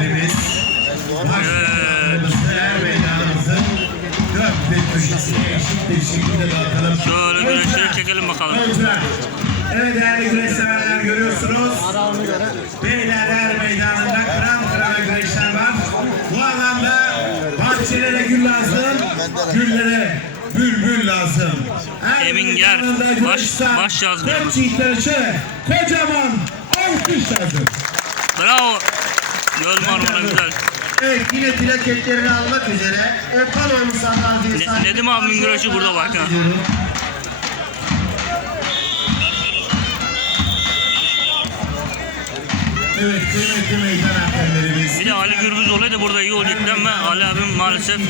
hakemlerimiz. Başkanlarımızı, er meydanımızın dört bir köşesine eşit bir şekilde dağıtalım. Şöyle güneşleri çekelim bakalım. Evet değerli güreş severler görüyorsunuz. Beylerler meydanında kıran kırana güreşler var. Bu alanda bahçelere gül lazım, güllere bülbül lazım. Her Emin meydanında baş- baş yazmıyor. Dört çiftleri şöyle kocaman alkış lazım. Bravo. Göl marmara güzel. Evet yine plaketlerini almak üzere Opaloğlu sandalyesi Ne- Nedim abimin güreşi burada bak ha. Evet kıymetli meydan hakemlerimiz. Bir de Ali Gürbüz olaydı burada iyi olacaktı ama Ali abim maalesef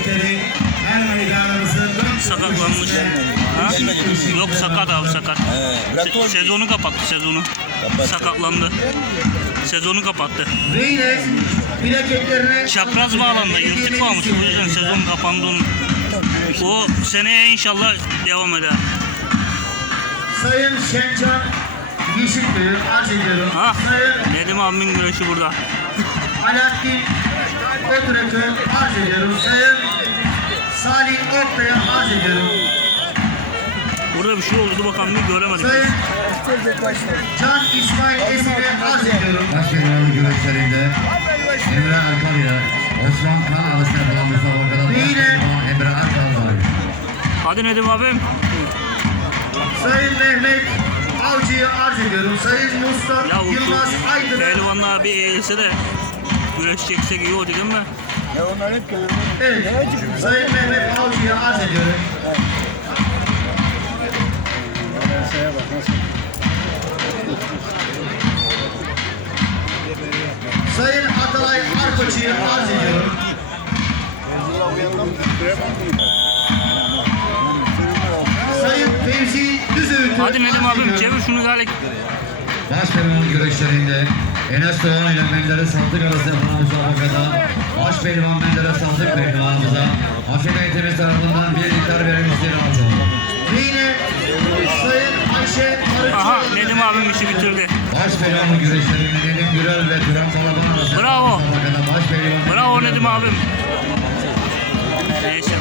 her meydanımızın sakatlanmış. Ha? şekilde Yok sakat abi sakat. Se- sezonu kapattı sezonu. Sakatlandı. Sezonu kapattı. Ve yine plaketlerini Çapraz bağlamda yırtık varmış. O yüzden sezon kapandı onun. O seneye inşallah devam eder. Sayın Şencan Yeşilköy'ü arz ediyorum. Ha? Sayın Nedim abimin güreşi burada. Alaaddin Oturak'ı arz ediyorum. Sayın Salih Oktay'ı arz ediyorum. Burada bir şey oldu bakalım bir göremedik. Sayın Can İsmail Esin'i arz Başkanlarının güreşlerinde Emre Erkalya, Osman Kan arasında kalan müsabakada Ve yine- Emre Erkal var. Hadi Nedim abim. Sayın Mehmet Avcı'yı arz ediyorum. Sayın Ya Mustafa o Yılmaz Aydın'ı pehlivanlar bir eğilse de güreş çeksek iyi olur değil mi? Evet. Sayın Mehmet Avcı'yı arz ediyorum. Arkoç'u arz ediyorum. Sayın Fevzi Düzöğüt'ü Hadi Nedim arz abim çevir şunu galik. Başkanların güreşlerinde Enes Doğan ile Menderes Saltık arasında kalan müsabakada Baş Pehlivan Menderes Saltık Pehlivanımıza Hafif eğitimiz tarafından bir miktar verilmişleri aldı. Ve yine Sayın Ayşe Aha Arıcı. Nedim abim işi bitirdi. Baş Pehlivan'ın güreşlerinde Nedim Gürel ve Turan Balaban arasında Bravo. Bravo Nedim abim. Neyse.